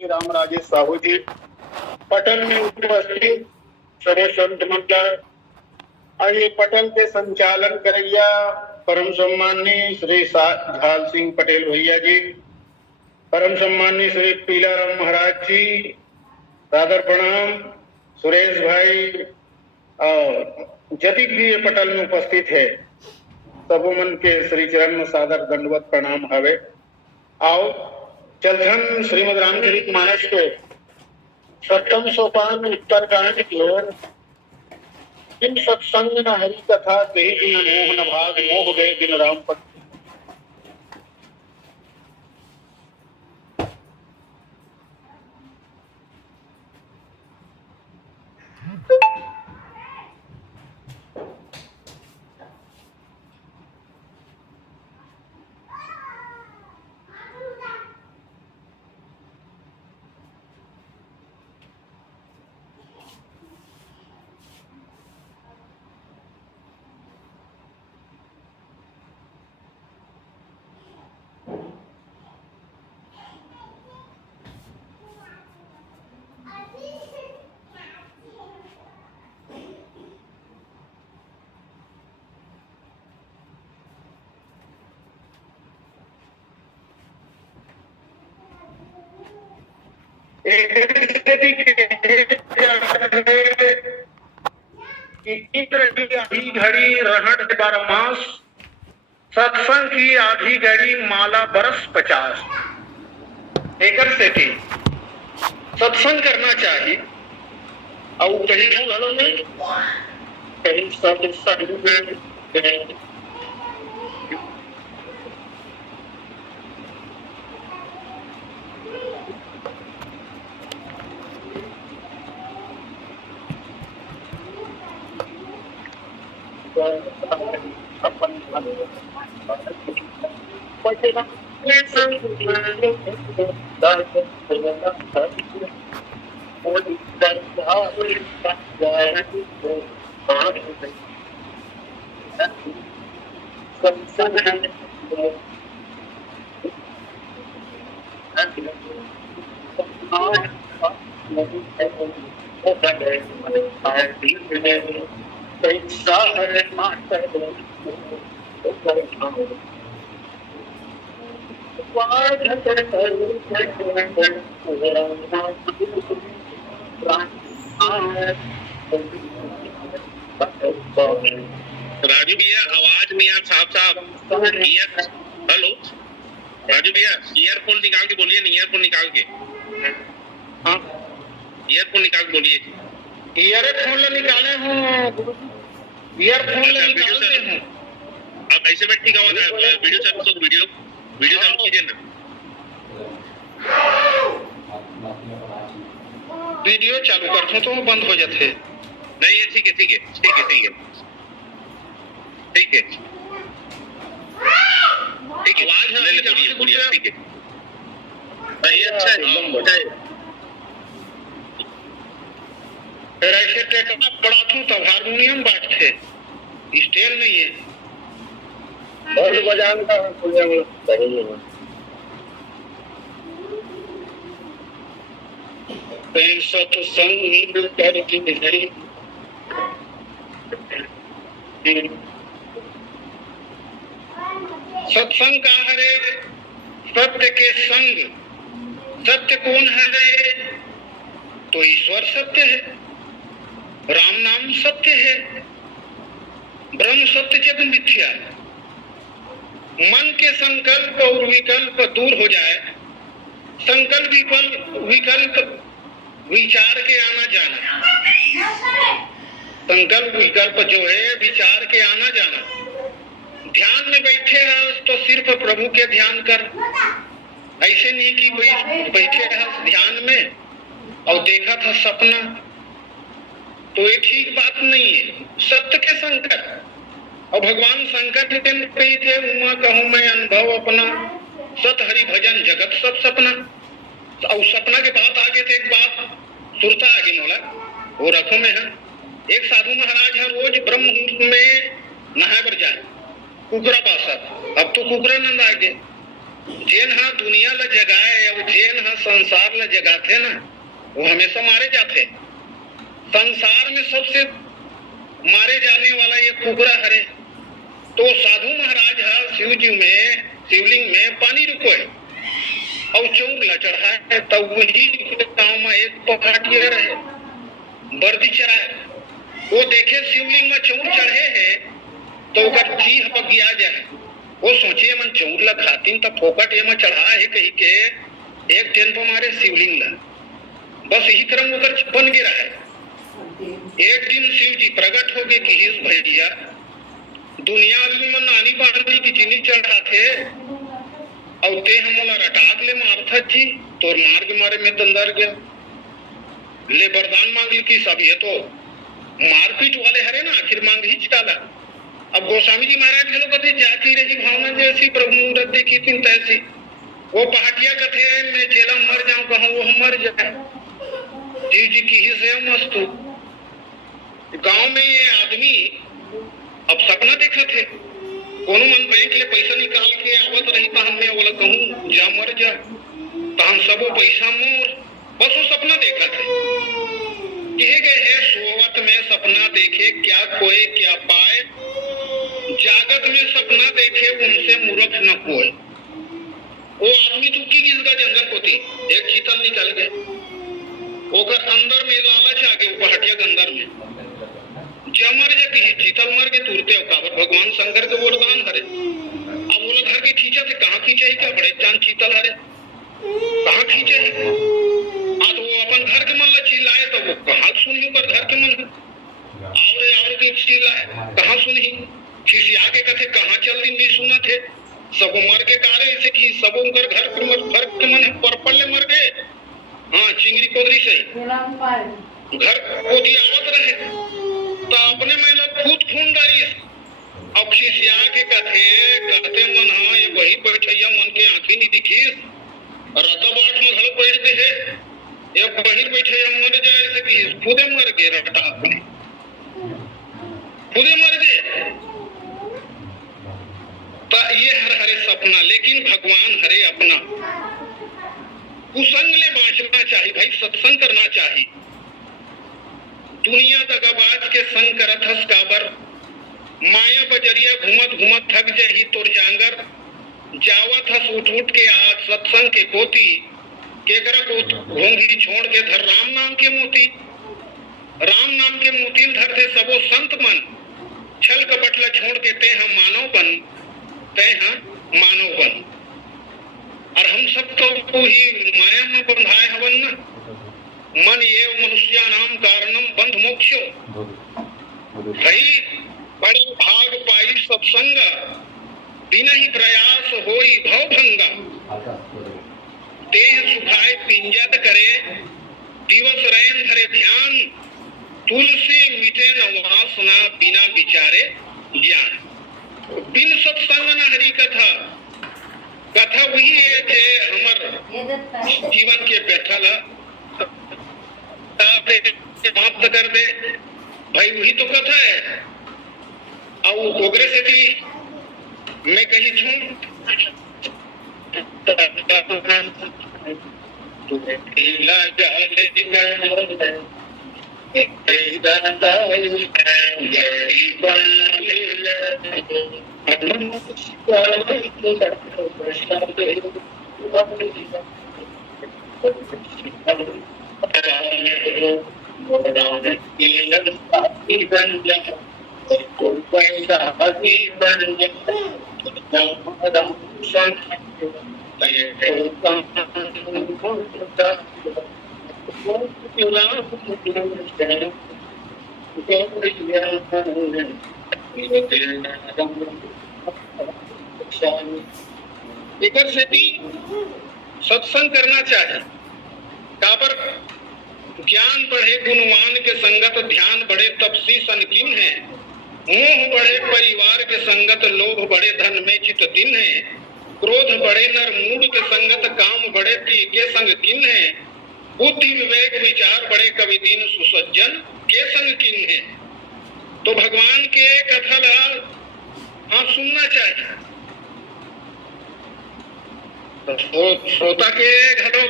राम राजेश साहू जी पटल में उपस्थित सभी संत मंडल और ये पटल के संचालन करैया परम सम्माननीय श्री झाल सिंह पटेल भैया जी, परम सम्माननीय श्री पीलाराम महाराज जी, सादर प्रणाम सुरेश भाई और जतिक भी ये पटल में उपस्थित है, सबो मन के श्री चरण में सादर दंडवत प्रणाम हवे। आओ चलथन श्रीमद रामचरित मानस के 7वें सोपान उत्तरकांड की ओर। जिन सत्संग न हरि कथा तेहि दिन मोह न भाग, मोह गए दिन राम पट। आधी घड़ी रहट 12 मास, सत्संग की आधी घड़ी माला बरस 50। एकर से थी सत्संग करना चाहिए और कहीं घरों में कहीं सत्संग में राजू भैया आवाज में यार साफ साफ। हेलो राजू भैया, ईयरफोन निकाल के बोलिए। ईयरफोन निकाल के, हाँ ईयरफोन निकाल के बोलिए। ईयरफोन निकाले हूँ, ईयरफोन निकालते हूँ। आप ऐसे में ठीक आवाज है। वीडियो चालू तो वीडियो चालू कीजिए ना। वीडियो चालू करते तो बंद हो जाते। नहीं ये ठीक है ठीक है ठीक है ठीक है ठीक है ठीक है। आवाज ले ले बोलिए बोलिए ठीक है। ये अच्छा है। फिर ऐसे टेकअप बढ़ातू तब हारमोनियम बाजते, स्टेल नहीं है और बजाने का सत्संग करके सत्संग का हरे सत्य के संग। सत्य कौन है? तो ईश्वर सत्य है, राम नाम सत्य है, ब्रह्म सत्य जग मिथ्या। मन के संकल्प और विकल्प दूर हो जाए, संकल्प विकल्प विचार के आना जाना, संकल्प विकल्प जो है विचार के आना जाना। ध्यान में बैठे हैं तो सिर्फ प्रभु के ध्यान कर, ऐसे नहीं कि बैठे हैं ध्यान में और देखा था सपना, तो ये ठीक बात नहीं है। सत्य के संकट और भगवान शंकर दिन कही थे, उमा कहूँ मैं अनुभव अपना, सत हरि भजन जगत सब सपना। और सपना के बाद आगे थे एक बात सुरता आगे मोला वो रथों में है। एक साधु महाराज है, रोज ब्रह्म मुहूर्त में नहाए पर जाए, कुकरा पासा। अब तो कुकरा नंद आ गए, जेन हा दुनिया ला जगाए और जेन हा संसार ला जगाथे ना, वो हमेशा मारे जाते। संसार में सबसे मारे जाने वाला ये कुकरा हरे। तो साधु महाराज हा शिवलिंग में पानी रुकोए और चौर ला चढ़ाए। तब वही गांव में एक पहाटिया रहे, बर्दी चराए। वो देखे शिवलिंग में चौर चढ़े है तो ओकर जी हपक गया जाए। वो सोचे मन चौर ला खातिन तब फोकट ये में चढ़ा है कही के एक टेन पर मारे शिवलिंग ला। बस यही क्रम ओकर बन गिरा है। एक दिन शिव जी प्रकट हो गए कि हिस भैया दुनिया में नानी बानी की चीनी चढ़ाते और ते हमला रटाक ले मारथा जी तोर मार के मारे में अंदर गया ले वरदान मांग ली कि सब ये तो मारपीट वाले हरे ना, आखिर मांग ही डाला। अब गोस्वामी जी महाराज हेलो कहते जाती रही भावना जैसी प्रभु मूर्त देखी थी तैसी। वो पहाटिया कथे मैं जेला मर जाऊं कहूं वो मर जाए। जीव जी की ही से मस्तु गांव में ये आदमी अब सपना देखा थे कोनो मन बैंक ले पैसा निकाल के आवत रही तो हमने बोला कहूं जा मर जा तो हम सबो पैसा मोर। बस वो सपना देखा थे। कहे गए है सोवत में सपना देखे क्या खोए क्या पाए, जागत में सपना देखे उनसे मूर्ख न कोई। वो आदमी चुकी किसका जंगल पोती एक चीतल निकल गए ओकर अंदर में लालच आ गए। पहाटिया के अंदर में जमर जा की चीतल मर के तुरते काबर भगवान शंकर के वरदान हरे। अब वो घर के खींचा थे कहाँ खींचे ही क्या बड़े चांद चीतल हरे कहाँ खींचे है। तो वो अपन घर के मन ला चिल्लाए तो वो कहाँ सुनी कर घर के मन और के चिल्लाए कहाँ सुनी खिसिया के कथे कहाँ चल दिन नहीं सुना थे। सब मर के कारे ऐसे कि सब उनकर घर के मन परपल ले मर गए। हाँ चिंगरी कोदरी से घर पोती आवत रहे तो अपने महिला खुद खून डाली। अब खिसिया के कहते मन हाँ ये वही बैठैया मन के आंखी नहीं दिखीस रता बाट में घलो बैठते है ये बहिर बैठैया मर जाए ऐसे कि खुदे मर गए रटा अपने खुदे मर गए। तो ये हरे सपना। लेकिन भगवान हरे अपना कुसंग ले बांचना चाहिए भाई, सत्संग करना चाहिए। दुनिया दगाबाज के संग करत हस काबर, माया बजरिया घूमत घूमत थक जाही तोर जांगर, जावत हस उठ उठ के आज सत्संग के पोती केकरा को घोंघी छोड़ के धर राम नाम के मोती। राम नाम के मोती धर थे सबो संत मन, छल कपटला छोड़ के ते हम मानव बन, ते हम मानव बन। और हम सब तो ही माया में बंधाए हवन न, मन ये मनुष्या नाम कारणम बंध मोक्षो। भाई बड़े भाग पाई सत्संग, बिना ही प्रयास होई भव भंगा। देह सुखाए पिंजत करे, दिवस रैन धरे ध्यान, तुलसी मिटे न वासना बिना विचारे ज्ञान। बिन सत्संग न हरि कथा, कथा वही है जे हमर जीवन के बैठल समाप्त कर दे भाई, वही तो कथा है। और ओकरे से भी मैं कहीं छू इधर से भी सत्संग करना चाहिए। काबर ज्ञान बढ़े गुणवान के संगत, ध्यान बढ़े तपसी सनकीन है, मोह बढ़े परिवार के संगत, लोभ बढ़े धन में चित दिन है, क्रोध बढ़े नर मूड के संगत, काम बढ़े के संग किन है, बुद्धि विवेक विचार बढ़े कवि दीन सुसज्जन के संग किन है। तो भगवान के कथा ला हाँ सुनना चाहिए। तो श्रोता के घटो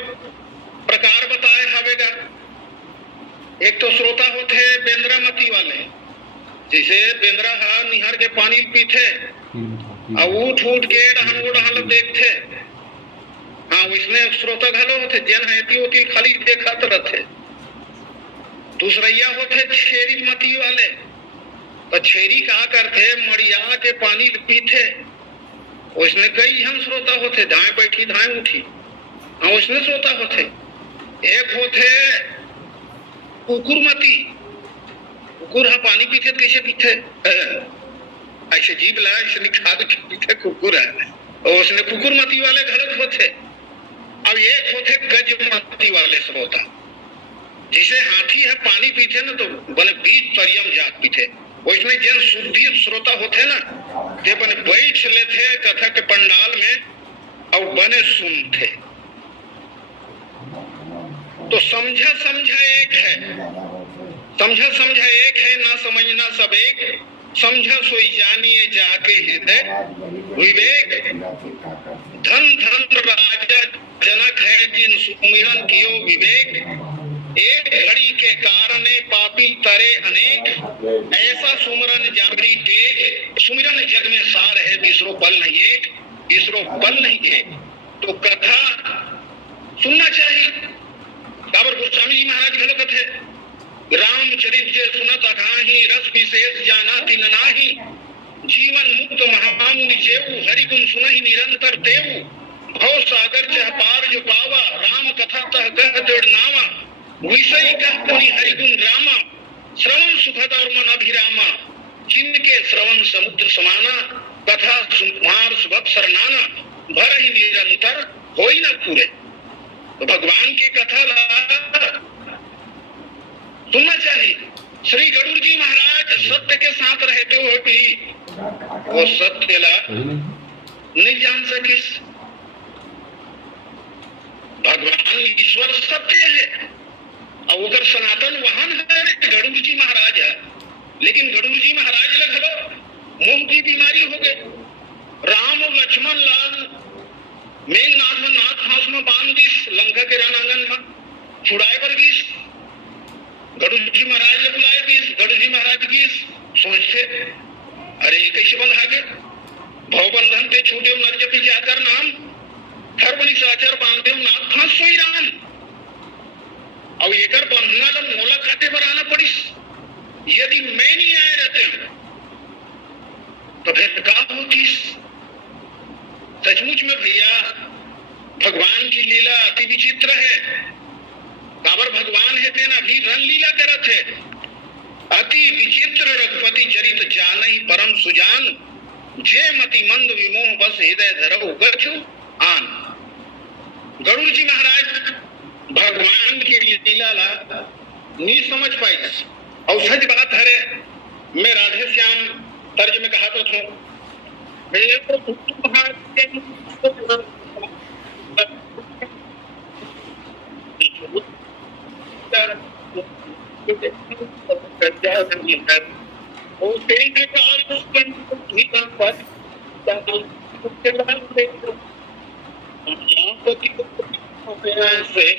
प्रकार बताए हवेगा। एक तो श्रोता होते बेंद्रामती वाले, जैसे बेंद्रा हा निहर के पानी पीते और उठ उठ के डहन देखते, हाँ वैसने श्रोता घलो होते जन हेती होती खाली देखत रहते। दूसरैया होते छेरी मती वाले, तो छेरी का करते मड़िया के पानी पीते, उसने कई हम श्रोता होते धाए बैठी धाए उठी, हाँ उसने श्रोता होते। एक होते कुकुरमती, कुकुर हा पानी पीते कैसे पीते, ऐसे जीभ ला ऐसे निकाल के पीते कुकुर है, और उसने कुकुरमती वाले गलत होते। अब एक होते गजमती वाले श्रोता, जिसे हाथी है पानी पीते ना तो बने बीच तरियम जात पीते, उसमें जन शुद्धि श्रोता होते ना जे बने बैठ लेते कथा के पंडाल में और बने सुनते। तो समझा समझा एक है, समझा समझा एक है, ना समझना सब एक, समझा सोई जानिए जाके हृदय विवेक। धन धन राजा जनक है जिन सुमिरन कियो विवेक, एक घड़ी के कारण पापी तरे अनेक, ऐसा सुमिरन जागरी टेक। सुमिरन जग में सार है तीसरो बल नहीं एक, तीसरो बल नहीं है। तो कथा सुनना चाहिए। बाबर गोस्वामी जी महाराज घलो कथे, रामचरित जे सुनत अघाही, रस विशेष जाना तिन नाही, जीवन मुक्त महामुनि जेऊ, हरि गुण सुनहि निरंतर तेऊ, भव सागर चह पार जो पावा, राम कथा तह कह दृढ़ नावा, विषय कह पुनि हरि गुण रामा, श्रवण सुखद और मन अभिरामा, जिनके श्रवण समुद्र समाना, कथा सुमार सुभग सरनाना, भर ही निरंतर होई न पूरे। तो भगवान की कथा सुनना चाहिए। श्री गरुड़ जी महाराज सत्य के साथ रहते हुए भी वो सत्य ला नहीं जान सकिस। भगवान ईश्वर सत्य है और उधर सनातन वाहन है गरुड़ जी महाराज है, लेकिन गरुड़ जी महाराज लग हलो मुंह की बीमारी हो गई। राम और लक्ष्मण लाल मेघनाथ में नाथ फांस में बांध दीस, लंका के रणांगन में छुड़ाए पर गीस, गरुड़ जी महाराज ने बुलाए गीस। गरुड़ जी महाराज की सोचते अरे कैसे बंधा गए, भवबंधन पे छूटे नरजपी जाकर नाम, हर बनी साचर बांधे नाथ फांस सोई राम। अब एकर बंधना का मोला काटे पर आना पड़िस, यदि मैं नहीं आए रहते तो फिर क्या होती। सचमुच में भैया भगवान की लीला अति विचित्र है। काबर भगवान है तेना भी रन लीला करत है, अति विचित्र रघुपति चरित जानहि परम सुजान, जे मति मंद विमोह बस हृदय धरऊ गछु आन। गरुड़ जी महाराज भगवान की लीला ला नहीं समझ पाई। और सच बात है, मैं राधे श्याम तर्ज में कहा तो था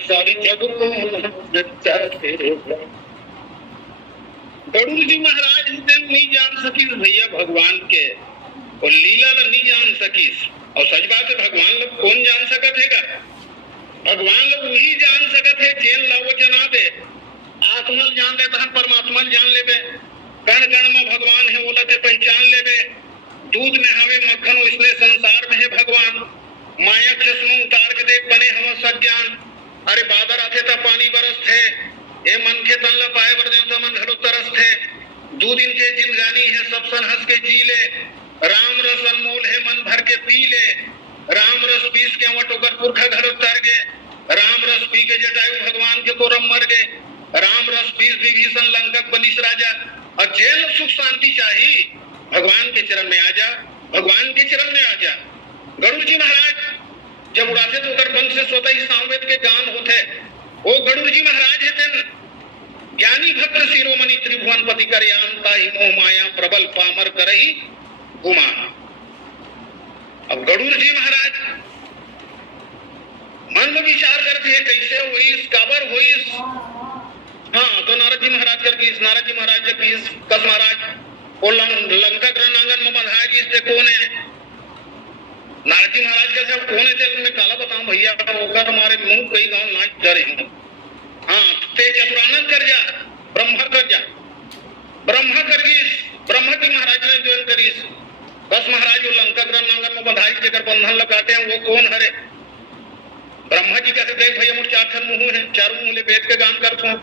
सारी जग गरुड़ जी महाराज नहीं जान सकी भैया भगवान के और लीला नहीं जान सकी। और सच बात है भगवान लोग कौन जान सकत है, भगवान लोग वही जान सकत है जेल ला वो जना दे। आत्मल जान ले तहन परमात्मा जान लेबे, कण कण में भगवान है बोला ते पहचान लेबे। दूध में हवे मक्खन इसलिए संसार में है भगवान, माया चश्मा उतार के देख बने हम सज्ञान। अरे बादर आते था पानी बरस थे, ये मन के तन पाए बर देवता मन घलो तरस थे। 2 दिन के जिंदगानी है सब सन हंस के जी ले, राम रस अनमोल है मन भर के पी ले। राम रस पीस के वटोकर पुरखा घर उतर गए, राम रस पी के जटायु भगवान के कोरम मर गए। राम रस पीस विभीषण लंकक बनिस राजा। और जेल सुख शांति चाहिए भगवान के चरण में आ जा, भगवान के चरण में आ जा। गरुड़ जी महाराज जब उड़ाते तो उधर बंद से स्वतः ही सामवेद के गान होते। वो गरुड़ जी महाराज है तेन ज्ञानी भक्त शिरोमणि त्रिभुवन पति कर यानता ही मोह माया प्रबल पामर करही गुमा। अब गरुड़ जी महाराज मन में विचार करती है कैसे हुई काबर हुई। हाँ तो नारद जी महाराज कर नारद जी महाराज जब कस महाराज वो लंका रणांगन में बंधाया जी इससे कौन है। नारद जी महाराज कैसे कौन है थे मैं काला बताऊं भैया होकर हमारे मुंह कई गाँव नाच डरे हूँ। हाँ ते चतुरानंद कर जा ब्रह्म कर जा ब्रह्मा कर ब्रह्मा जी महाराज ने ज्वाइन करी। बस महाराज वो लंका रणांगन में बंधाई देकर बंधन लगाते हैं वो कौन हरे। ब्रह्मा जी कहते देख भैया मुझे चार मुंह है चारों मुंह वेद के गान करते हैं।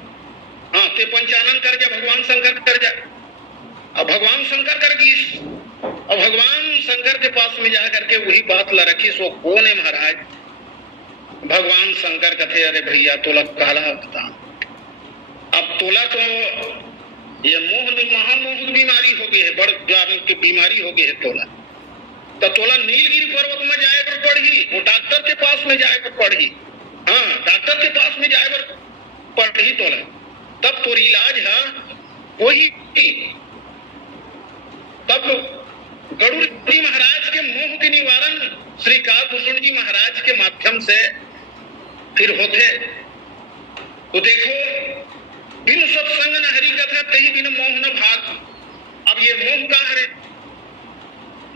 हाँ ते पंचानन कर जा भगवान शंकर कर जा। अब भगवान शंकर कर गई और भगवान शंकर के पास में जा करके वही बात ला रखी सो कौन है महाराज। भगवान शंकर कहते अरे भैया तोला काला बता। अब तोला तो ये मोह महामोह की बीमारी हो गई है बड़ की बीमारी हो गई है तोला। तो तोला नीलगिरी पर्वत में जाएकर पढ़ी वो डॉक्टर के पास में जाएकर पढ़ी। हाँ डॉक्टर के पास में जाएकर पढ़ी तोला तब तो इलाज है वही। तब गरुड़ जी महाराज के मोह के निवारण श्री कालभूषण जी महाराज के माध्यम से फिर होते। तो देखो बिन सत्संग न हरि कथा तही बिन मोह न भाग। अब ये मोह का है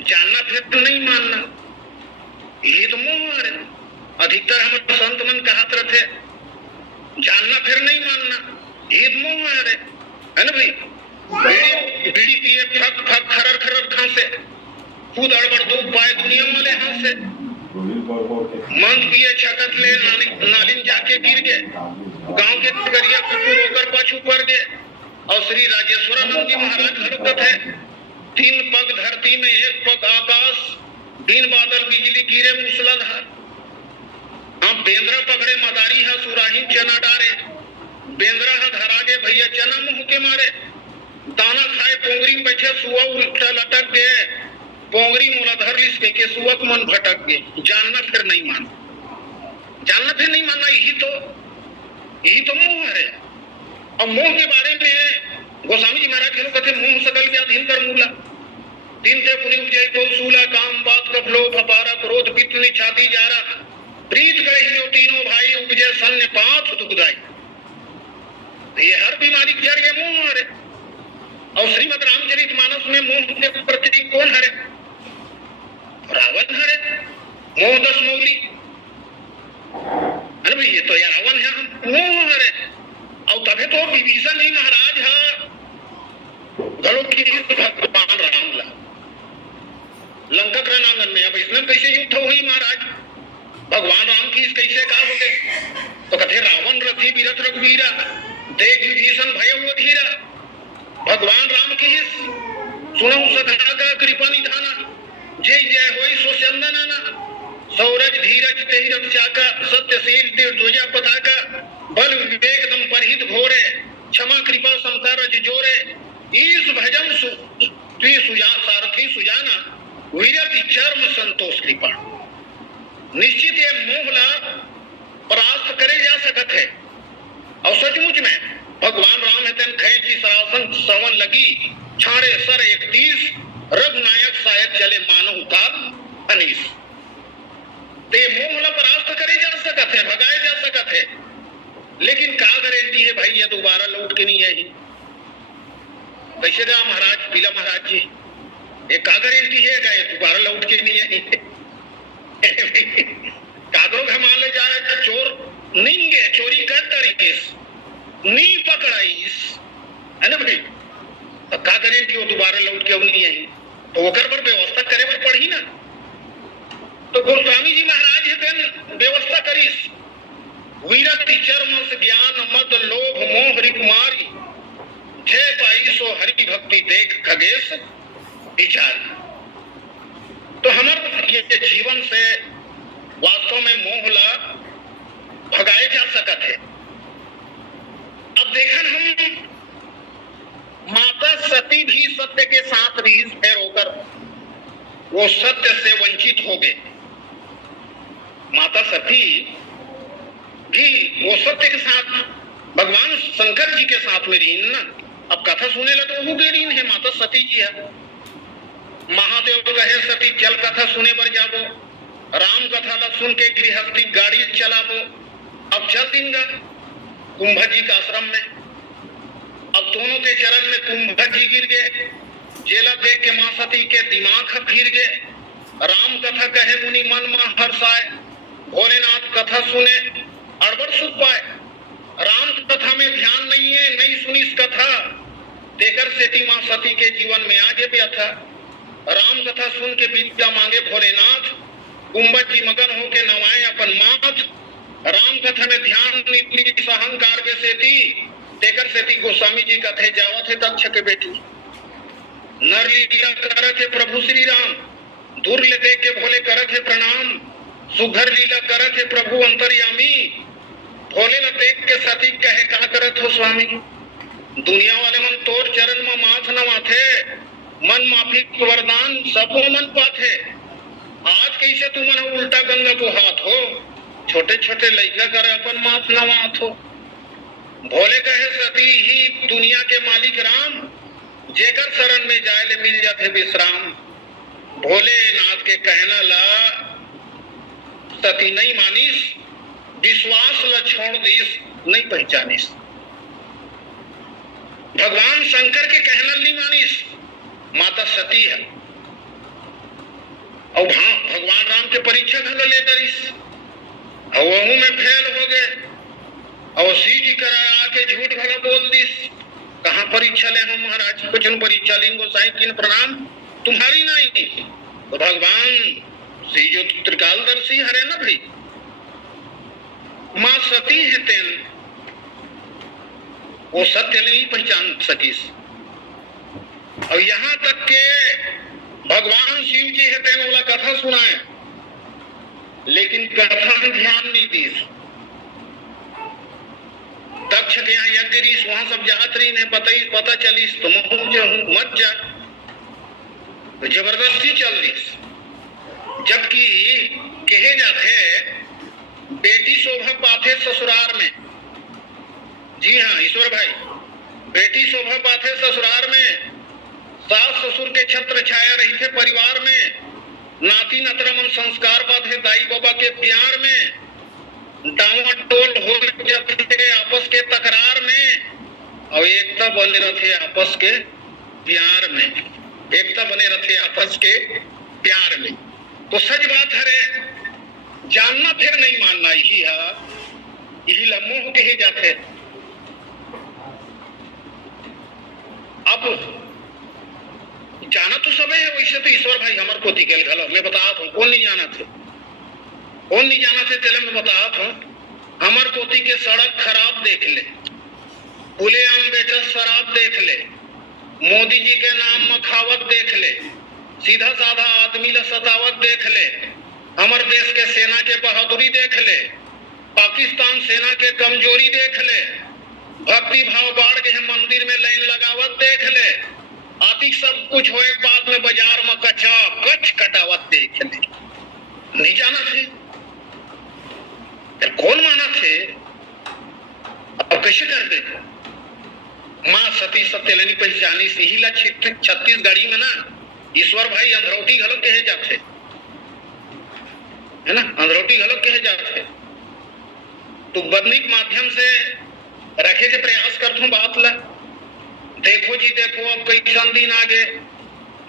जानना फिर तो नहीं मानना ये तो मोह है। अधिकतर हमारे संत मन कहत रहते जानना फिर नहीं मानना ये तो मोह है ना भाई। बीड़ी पिए फक फक खरर खरर खांसे खुद अड़बड़ दो पाए दुनिया वाले हाथ से मंद पिए छकत ले नालिन जाके गिर गए गांव के करिया कुकुर होकर पाछू पड़ गए। और श्री राजेश्वरानंद जी महाराज हरकत है 3 पग धरती में 1 पग आकाश दिन बादल बिजली गिरे मूसलाधार। हम बेंद्रा पकड़े मदारी है सुराही चना डारे बेंद्रा है धरागे भैया चना मुंह के मारे। दाना खाए पोंगरी में बैठे सुआ उल्टा लटक गए पोंगरी मूलाधर लिस के सुआ को मन भटक गए। जानना फिर नहीं मानना यही तो मोह है। और मोह के बारे में गोस्वामी जी महाराज कहते मोह सकल व्याधीन कर मूला 3 ते पुनि उपजे को सूला काम बात कप लोभ अपारा क्रोध पित्त निछाती जारा प्रीत कहियो तीनों भाई उपजे सन्य पाथ दुखदाई। ये हर बीमारी जड़ ये मोह है। और श्रीमद रामचरितमानस में मोह के प्रतीक कौन हरे रावण हरे मोह 10 मौली। अरे भाई ये तो यार रावण है हम मोह हरे। और तभी तो विभीषण जी महाराज है गरुड़ की भगवान राम ला लंका रणांगन में। अब इसमें कैसे युद्ध हुई महाराज भगवान राम की कैसे का हो गए। तो कथे रावण रथी बीरथ रघुवीरा देख विभीषण भय हुआ धीरा। भगवान राम की सुनहु सखा का कृपा निधाना जय जय होई सो चंदनाना सौरज धीरज तेहि रक्षा का सत्यशील ध्वजा पताका बल विवेक दम परहित घोरे क्षमा कृपा समता रज जोरे ईश भजन सारथी सुजाना वीरति चर्म संतोष कृपा। निश्चित ये मोहला परास्त करे जा सकत है। और सचमुच में भगवान राम है तेन खैची सरासन सवन लगी छाड़े सर 31 रघुनायक शायद चले मानव उतार अनीस। ते मोहला परास्त करे जा सकत है भगाए जा सकत है। लेकिन का गारंटी है भाई ये दोबारा लौट के नहीं आएगी। कैसे दा महाराज पीला महाराज जी ये का गारंटी है ये दोबारा लौट के नहीं आएगी। कागरों घमा ले जाए चोर निंगे चोरी कर तरीके नी पकड़ाईस है ना भाई। तो का गारंटी वो दोबारा लौट के नहीं आई। तो ओकर पर व्यवस्था करे पर पड़ी ना। तो गोस्वामी जी महाराज है व्यवस्था करीस वीरति चर्म ज्ञान मद लोभ मोह रिकुमारी जय पाई सो हरि भक्ति देख खगेश विचार। तो हमारे ये जीवन से वास्तव में मोहला भगाए जा सकते है। अब देखन हम माता सती भी सत्य के साथ रीस फेर होकर वो सत्य से वंचित हो गए। माता सती भी वो सत्य के साथ भगवान शंकर जी के साथ में रही ना। अब कथा सुने लगे तो वो गई है माता सती जी है। महादेव कहे सती चल कथा सुने पर जाबो राम कथा ला सुन के गृहस्थी गाड़ी चलाबो। अब चल दिनगा कुंभ जी का आश्रम में। अब दोनों के चरण में कुंभ जी गिर गए। जेला देख के मां सती के दिमाग फिर गए। राम कथा कहे मुनि मन में हर्षाए। भोलेनाथ कथा सुने अड़बड़ सुख पाए। राम कथा में ध्यान नहीं है, नहीं सुनी इस कथा। देकर सेठी मां सती के जीवन में आगे व्यथा। राम कथा सुन के विद्या मांगे भोलेनाथ। कुंभज जी मगन होके नवाए अपन माथ। राम कथा में ध्यान नीति अहंकार के सेठी। देकर सेठी गोस्वामी जी कथे जावत है दक्ष के बेटी। नर लीला करत है प्रभु श्री राम। दूर ले देख के भोले करत है प्रणाम। सुघर लीला करत है प्रभु अंतर्यामी। भोले न देख के सती कहे का करत हो स्वामी। दुनिया वाले मन तोर चरण में माथ न माथे। मन माफी वरदान सबो मन पाथे। आज कैसे तू मन उल्टा गंगा को हाथ हो। छोटे छोटे लइका कर अपन माथ न माथ हो। भोले कहे सती ही दुनिया के मालिक राम। जेकर शरण में जाए ले मिल जाते विश्राम। भोलेनाथ के कहना ला सती नहीं मानिस। विश्वास ला छोड़ दीस नहीं पहचानिस। भगवान शंकर के कहना नहीं मानिस। माता सती है और हाँ भगवान राम के परीक्षा घलो ले दरिस और वहू में फेल हो गए और सीधी करा आके झूठ घलो बोल दिस। कहाँ परीक्षा ले हम महाराज कुछ परीक्षा लेंगे गोसाई किन प्रणाम तुम्हारी नहीं। तो भगवान श्री जो त्रिकालदर्शी हरे न भाई मां सती है तेन वो सत्य नहीं पहचान सकीस। और यहाँ तक के भगवान शिव जी है तेन वाला कथा सुनाए लेकिन कथा में ध्यान नहीं दी। दक्ष के यहाँ यज्ञ रीस वहां सब जात्री ने पता चलीस तो मत जा तो जबरदस्ती चल रही। जबकि कहे जाते बेटी शोभा पाथे ससुराल में। जी हाँ ईश्वर भाई बेटी शोभा पाथे ससुराल में। सास ससुर के छत्र छाया रही थे परिवार में। नाती नतरमन संस्कार बाधे दाई बाबा के प्यार में। डावाडोल हो जाते आपस के तकरार में और एकता बने रहते आपस के प्यार में। एकता बने रहते आपस के प्यार में। तो सच बात है रे जानना फिर नहीं मानना यही है। यही लम्हों के ही जाते। अब जाना तो सब है वैसे तो ईश्वर भाई हमारे पोती के गल मैं बता हूँ कौन नहीं जाना थे। कौन नहीं जाना थे तेरे में बता हूँ। हमार पोती के सड़क खराब देख ले। खुलेआम बेटा शराब देख ले। मोदी जी के नाम मखावत देख ले। सीधा साधा आदमी ला सतावत देख ले। हमारे देश के सेना के बहादुरी देख ले। पाकिस्तान सेना के कमजोरी देख ले। भक्ति भाव बाढ़ के मंदिर में लाइन लगावत देख ले। आतिक सब कुछ हो एक बाद में बाजार में कच्चा कच कटावत देख ले। नहीं जाना थे कौन माना थे। अब कैसे कर दे माँ सती सत्यलनी पहचानी यही ला छत्तीसगढ़ी में ना ईश्वर भाई अंधरौटी गलत कहे जाते है ना। अंधरौटी गलत कहे जाते तो बदनीक माध्यम से रखे के प्रयास करता हूँ बात ला। देखो जी देखो अब कैसन दिन आगे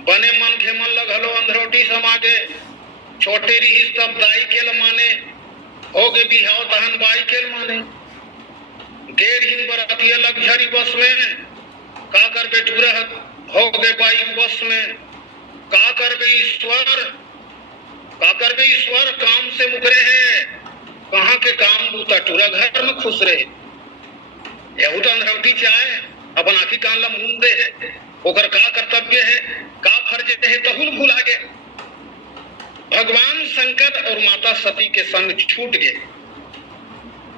बने मन के मन लगलो अंधरौटी समागे। छोटे रही तब दाई के माने हो गे बिहाव तहन बाई के माने। गेर हिन बरतिया लग्जरी बस में का कर बेटूरा हो गए बाइक बस में। का कर गई ईश्वर काम से मुकरे है। कहाँ के काम बूता टूरा घर में खुश रहे। यहू तो अंधरौटी चाहे अपन आखी कान ला मुंह दे है। ओकर का कर्तव्य है का फर्ज है तहुल भूला गए। भगवान शंकर और माता सती के संग छूट गए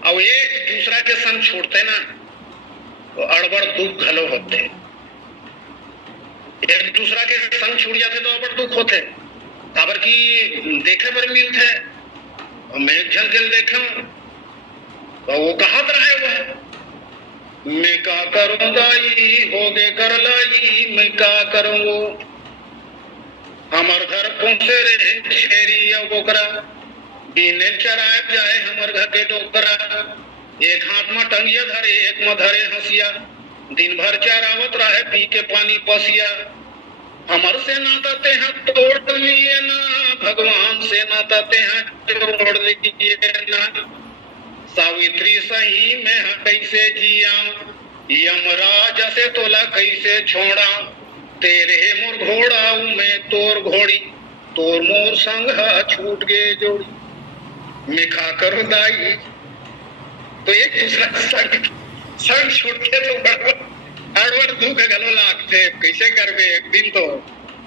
और एक दूसरा के संग छोड़ते ना तो अड़बड़ दुख घलो होते। एक दूसरा के संग छूट जाते तो अड़बड़ दुख होते। खबर की देखे पर मिलते मैं झल के देखे तो वो कहा रहे वह मैं का करूंगा हो गे कर लाई मैं का करूंगो। हमार घर पहुंचे रे शेरी बोकरा बीने चराए जाए हमर घर के डोकरा, एक हाथ में टंगिया धरे एक में धरे हंसिया, दिन भर चरावत रहे पी के पानी पसिया। हमर से नाता ते हैं तोड़ लिए ना, भगवान से नाता ते हैं तोड़ लिए ना। सावित्री सही में है कैसे जिया, यमराज से तोला कैसे छोड़ा। तेरे मोर घोड़ा मैं तोर घोड़ी, तोर मोर संग छूट गए जोड़ी। मिखा करो दाई तो एक दूसरा संग छूट के तो हड़बड़ दुख गलो लागते, कैसे करबे, एक दिन तो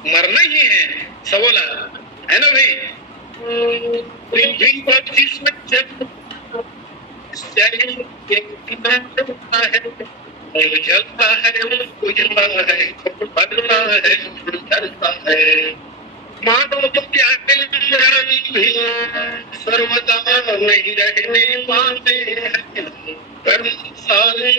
मरना ही है सबोला, है ना भाई। जलता है उजलता है बदलता है चलता है, मानो तो क्या भी सर्वदा नहीं रहने पाते कर्म सारे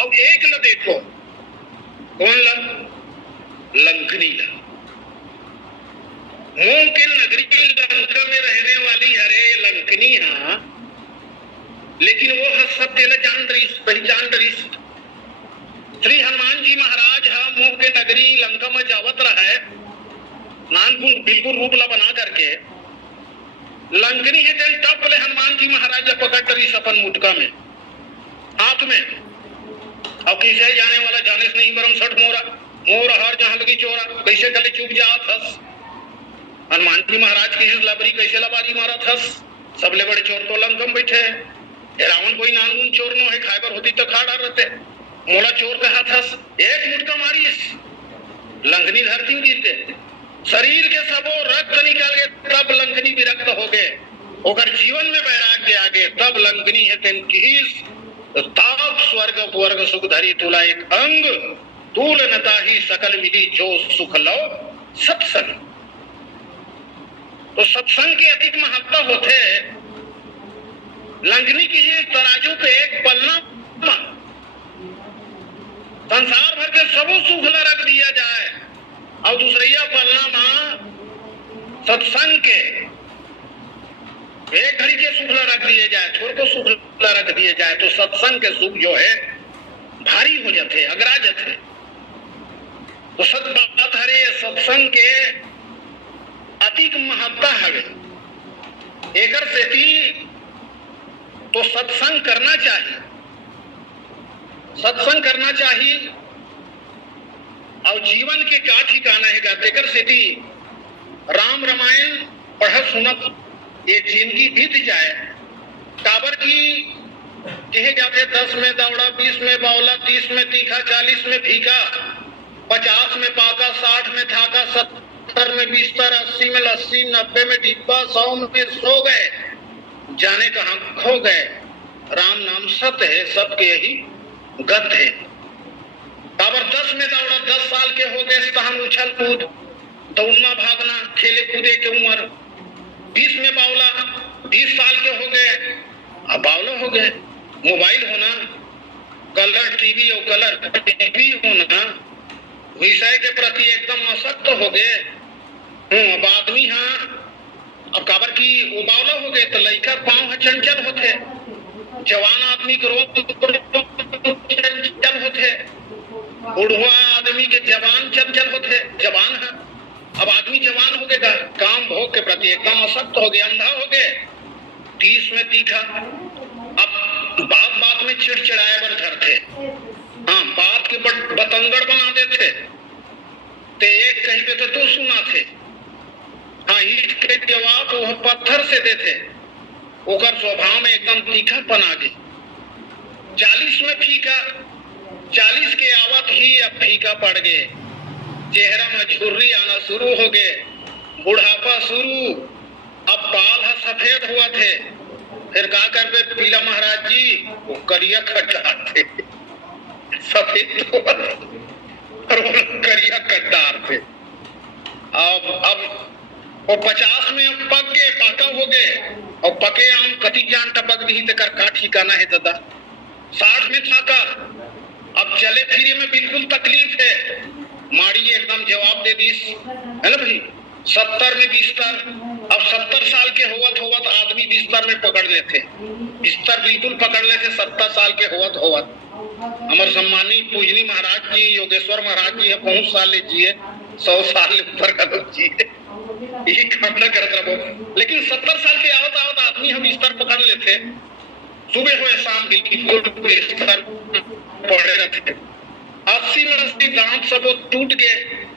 अब एक ल देखो, कौन ला? लंकनी ला। मोह के नगरी लंका में रहने वाली हरे लंकनी हा, लेकिन वो सत्य ल जान रही, पहचान रही। श्री हनुमान जी महाराज हा मोह के नगरी लंका में जावत रहा है, नानकुन बिल्कुल रूप ला बना करके। लंकनी है जन टप ले हनुमान जी महाराज पकड़ करी सपन मुटका में हाथ में। अब किसे जाने वाला जाने से नहीं बरम सठ मोरा, मोर हर जहां लगी चोरा, कैसे कले चुप जात हस। हनुमान जी महाराज की लबरी कैसे लबारी मारा थस। सबले बड़े चोर तो लंका में बैठे हैं, रावण कोई नानगुन चोर न है, खाइबर होती तो खा डाल रहते। मोला चोर कहा थस, एक मुटका मारी लंकनी धरती में गिरते, शरीर के सबो रक्त निकाल के तब लंकनी विरक्त हो गए। ओकर जीवन में वैराग्य आगे तब लंकनी है तेन किस ताप स्वर्ग वर्ग सुख धरी तुला एक अंग, तूल नता ही सकल मिली जो सुख लो सत्संग। तो सत्संग की अधिक महत्ता होते लंकनी की ही तराजू पे एक पलना संसार भर के सबो सुख ला रख दिया जाए और दूसरिया पलना मां सत्संग के एक घड़ी के सुख ला रख दिए जाए, छोर को सुख ला रख दिए जाए, तो सत्संग के सुख जो है भारी हो जाते, अगरा जाते। तो सत बात हरे सत्संग के अधिक महत्ता हवे, एकर सेती तो सत्संग करना चाहिए, सत्संग करना चाहिए। और जीवन के क्या ठिकाना है गा, तेकर सेती राम रामायण पढ़ सुनत ये जिंदगी बीत जाए। काबर की कहे जाते 10 में दौड़ा, 20 में बावला, 30 में तीखा, 40 में फीका, 50 में पाका, 60 में थाका, 70 में बिस्तर, 80 में लस्सी, 90 में डिब्बा, 100 में सो गए, जाने कहां खो गए। राम नाम सत्य है, सबके यही गत है। काबर 10 में दौड़ा, 10 साल के हो गए, तहम उछल कूद, दौड़ना भागना, खेले कूदे के उम्र। 20 में बावला, 20 साल के हो गए, अब बावला हो गए। मोबाइल होना, कलर टीवी और कलर टीवी होना, विषय के प्रति एकदम आसक्त हो गए। अब आदमी हाँ अब काबर की वो बावला हो गए, तो लड़का पाँव चंचल होते, जवान आदमी के रोग चंचल होते, बुढ़वा आदमी के जवान चंचल होते, जवान है। अब आदमी जवान हो गया, काम भोग के प्रति एकदम आसक्त हो गया, अंधा हो गए। 30 में तीखा, अब बात बात में चिड़चिड़ाए बर धरते, हाँ बात के बतंगड़ बना देते, ते एक कहीं पे तो सुना थे, हाँ ईट के जवाब वो पत्थर से देते, ओकर स्वभाव में एकदम तीखापन आ गई। 40 में फीका, 40 के आवत ही अब फीका पड़ गए, चेहरा में झुर्री आना शुरू हो गए, बुढ़ापा शुरू, अब बाल है सफेद हुआ थे। फिर क्या करते पीला महाराज जी, वो करिया कटार थे, सफेद और करिया कटार थे। अब वो 50 में पक गए, पाका हो गए, और पके आम कति जान टपक दी, तेकर का ठिकाना है दादा। 60 में था का, अब चले फिरे में बिल्कुल तकलीफ है। माड़ी एकदम जवाब दे दी, है ना भाई। 70 में बिस्तर, अब 70 साल के होवत आदमी बिस्तर में पकड़ लेते, बिस्तर बिल्कुल पकड़ लेते 70 साल के होवत। हमारे सम्मानी पूजनी महाराज जी, योगेश्वर महाराज जी है, बहुत साल ले जिए, 100 साल ऊपर का लोग जिए, यही काम न करत रहो। लेकिन 70 साल के आवत आदमी हम बिस्तर पकड़ लेते, सुबह हो शाम बिल्कुल बिस्तर पड़े रहते। 80 में 80 दांत सब टूट गए।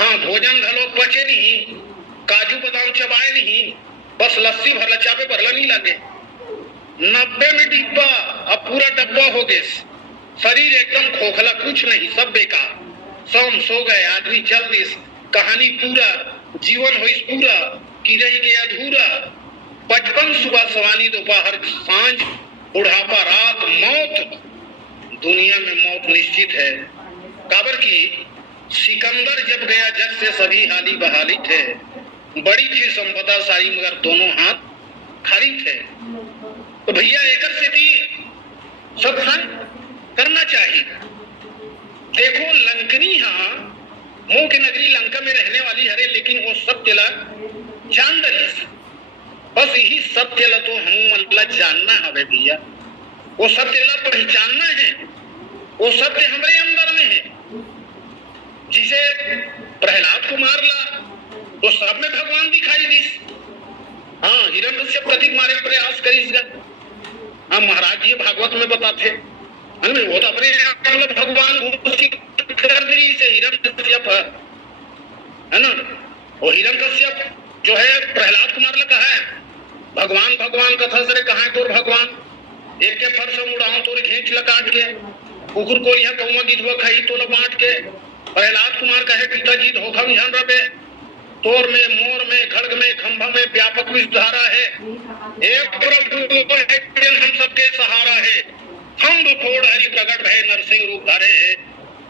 हाँ, भोजन घलो पचे नहीं, काजू बादाम चबाए नहीं, बस लस्सी भरला चापे भरला नहीं लगे। 90 में डिब्बा, अब पूरा डब्बा हो गए, शरीर एकदम खोखला, कुछ नहीं, सब बेकार। सोम सो गए, आदमी चल दिस, कहानी पूरा, जीवन हो पूरा की रही के अधूरा। बचपन सुबह सवानी दोपहर सांझ, बुढ़ापा रात, मौत दुनिया में मौत निश्चित है। काबर की सिकंदर जब गया जग से सभी हाली बहाली थे, बड़ी थी संपदा सारी मगर दोनों हाथ खाली थे। तो भैया एक सत्संग करना चाहिए। देखो लंकनी हाँ मुंह की नगरी लंका में रहने वाली हरे, लेकिन वो सत्य ला जान दरी, बस यही सत्य ला तो हम मतलब जानना हवे भैया। वो सत्य ला पहचानना है, वो सत्य हमारे अंदर में है। जिसे प्रहलाद को मार ला तो सब में भगवान दिखाई दी। हाँ, हिरण्यकश्यप प्रतीक मारे प्रयास करीगा। हाँ, महाराज जी भागवत में बताते, वो तो अपने मतलब भगवान कर दी से हिरण्यकश्यप है ना। वो हिरण्यकश्यप जो है प्रहलाद कुमार ने कहा है, भगवान भगवान कथा सरे कहा है तोर भगवान, एक के फर से उड़ाऊं तोर घेंच ला काट के, कुकुर को यहाँ कौवा गिधवा खाई तो बांट के। प्रहलाद कुमार कहे पिताजी धोखा ध्यान रहे, तोर में मोर में खड़ग में खंभा में व्यापक विषधारा है, एक प्रभु हम सबके सहारा है, हम फोड़ हरि प्रगट भय नरसिंह रूप धारे है,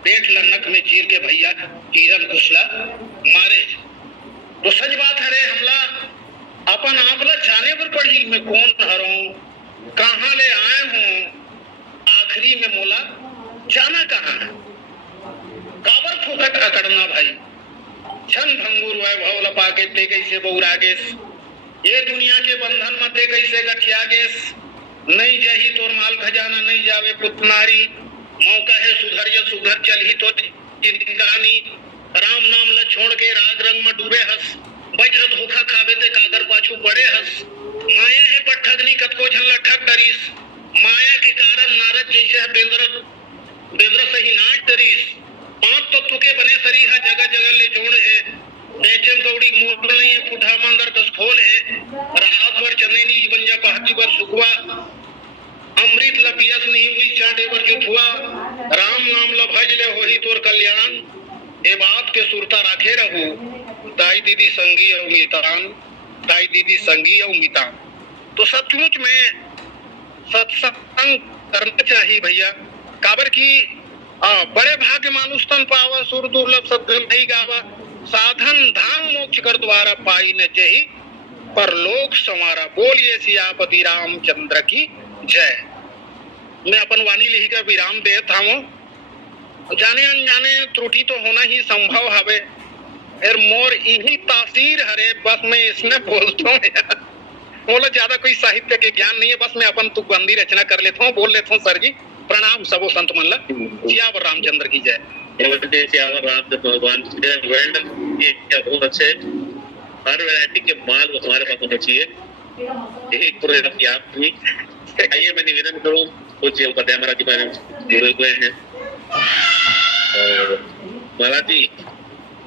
पेट लन्नक में चीर के भैया चीरन कुशला मारे। तो सच बात है रे, हमला अपन आपला जाने पर पड़ी मैं कौन हरूं, कहाँ ले आए हूँ, आखिरी में मोला जाना कहाँ है। काबर फुकट अकड़ना भाई, क्षण भंगुर वैभव लपा के ते कैसे बौरा गेस, ये दुनिया के बंधन में ते कैसे गठिया गेस। नहीं जाही तोर माल खजाना, नहीं जावे पुतनारी, मौका है सुधर सुधर चल ही तो जिंदगानी। राम नाम ल छोड़ के राग रंग में डूबे हस, वज्र धोखा खावे ते कागर पाछू बड़े हस। माया है पर ठगनी कतको झल्ला ठग डरीस, माया के कारण नारद जैसे है बेंद्र सही नाच डरीस। 5 तत्व के बने शरीर है, जगह जगह ले जोड़ है, बेचन कौड़ी मोट नहीं है, फुटा मंदर 10 खोल है। रात भर चंदेनी बंजा पहाती पर सुखवा, अमृत लपियस नहीं हुई चाटे पर जुथुआ। राम नाम ल भज ले होही तोर कल्याण, ए बात के सुरता राखे रहू, दाई दीदी संगी और मितान, दाई दीदी संगी और मितान। तो सचमुच में सत्संग करना चाहिए भैया। काबर की बड़े भाग्य मानुष तन पावा, सुर दुर्लभ सदगुण नहीं गावा, साधन धाम मोक्ष कर द्वारा पाई न जही, पर लोक संवारा। बोलिए सियापति रामचंद्र की जय। मैं अपन वाणी लिखी का विराम देता हूँ। जाने अनजाने त्रुटि तो होना ही संभव हवे, फिर मोर यही तासीर हरे, बस मैं इसमें बोलता हूँ। बोला ज्यादा कोई साहित्य के ज्ञान नहीं है, बस मैं अपन तुकबंदी रचना कर लेता हूँ, बोल लेता हूँ। सर जी प्रणाम सबो संत मन ला। सियावर रामचंद्र की जय। सियावर रामचंद्र भगवान की जय। वेल डन, ये क्या बहुत अच्छे, हर वैरायटी के माल हमारे पास होना चाहिए, यही पूरे आदमी। आइए मैं निवेदन करूँ, कुछ पता है हमारा जी बारे में जुड़े हुए हैं, और बाला जी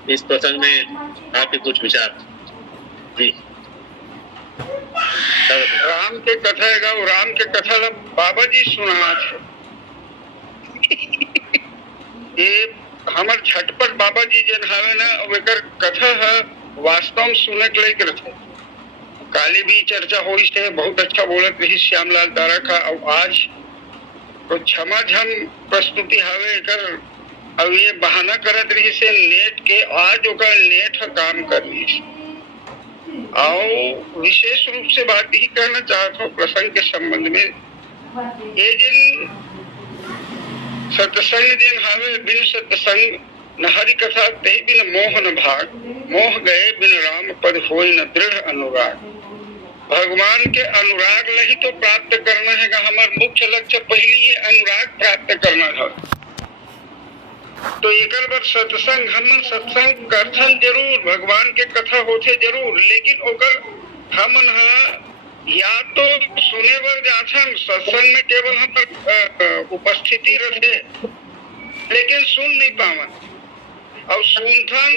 इस प्रसंग में आपके कुछ विचार जी। राम के कथा है, राम के कथा बाबा जी सुना थे। ये हमार झटपट बाबा जी जन हवे ना, वेकर कथा है वास्तव में सुने के लिए करते। काली भी चर्चा हुई से बहुत अच्छा बोलत रही श्यामलाल दारा का, और आज तो क्षमाझम प्रस्तुति हवे कर। अब ये बहाना करत रही से नेट के, आज ओकर नेट काम कर रही। और विशेष रूप से बात ही कहना चाहता हूँ प्रसंग के संबंध में, ये जिन सत्संग जिन हावे बिन सत्संग न हरि कथा ते बिन मोह न भाग, मोह गए बिन राम पद होई न दृढ़ अनुराग। भगवान के अनुराग लही तो प्राप्त करना है, हमार मुख्य लक्ष्य पहली ये अनुराग प्राप्त करना है। तो एक बार सत्संग हम सत्संग करथन जरूर, भगवान के कथा होते जरूर, लेकिन ओकर हमन या तो सुने बर जाथन, सत्संग में केवल हम उपस्थिति रहे लेकिन सुन नहीं पावन, और सुनथन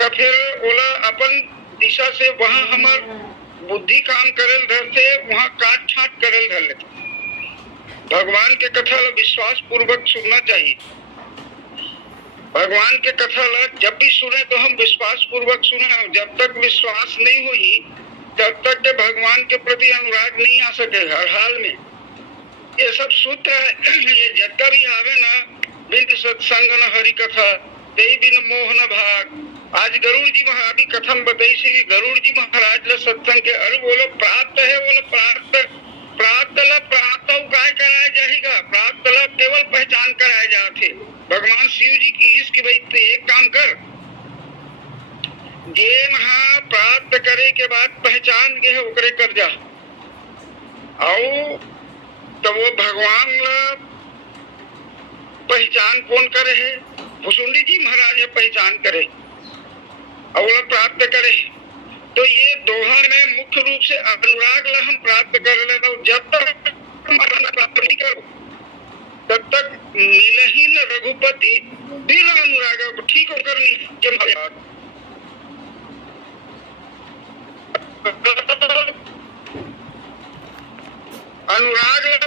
तो फिर ओला अपन दिशा से वहाँ हमार बुद्धि काम करल धरते, वहाँ काट छाट करल धर। भगवान के कथा ला विश्वास पूर्वक सुनना चाहिए। भगवान के कथा ला जब भी सुने तो हम विश्वास पूर्वक सुने, जब तक विश्वास नहीं हुई तब तक के भगवान के प्रति अनुराग नहीं आ सके हर हाल में। ये सब सूत्र है, ये जगह भी आवे ना, बिन सत्संग न हरि कथा ते बिन मोह न भाग। आज गरुड़ जी महाराज भी कथम बताई सी, गरुड़ जी महाराज ला सत्संग के अरे बोलो प्राप्त है, बोलो प्राप्त ला प्राप्त उपाय कराया जाएगा, प्राप्त ला केवल पहचान कराए जाते। भगवान शिव जी की इसकी भाई तो एक काम कर, जे महा प्राप्त करे के बाद पहचान के है उकरे कर जा, आओ तो वो भगवान ला पहचान कौन करे है? भुसुंडी जी महाराज है पहचान करे और प्राप्त करे। तो ये दोहा में मुख्य रूप से अनुराग ला हम प्राप्त कर लेना, जब तक प्राप्त नहीं करो तब तक मिले ही न रघुपति बिन अनुराग। ठीक होकर नहीं अनुराग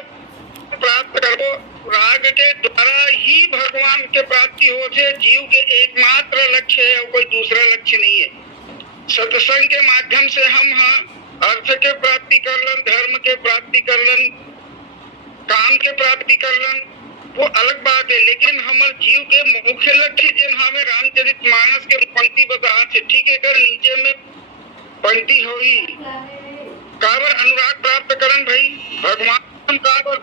प्राप्त करो, राग के द्वारा ही भगवान के प्राप्ति होते। जीव के एकमात्र लक्ष्य है, कोई दूसरा लक्ष्य नहीं है। सत्संग के माध्यम से हम अर्थ के प्राप्ति कर लन, धर्म के प्राप्ति कर लन, काम के प्राप्ति कर लन, वो अलग बात है, लेकिन हमारे जीव के मुख्य लक्ष्य जिन हमें रामचरितमानस के पंक्ति बता थे, ठीक है कर नीचे में पंक्ति हुई काबर अनुराग प्राप्त करन भाई, भगवान काबर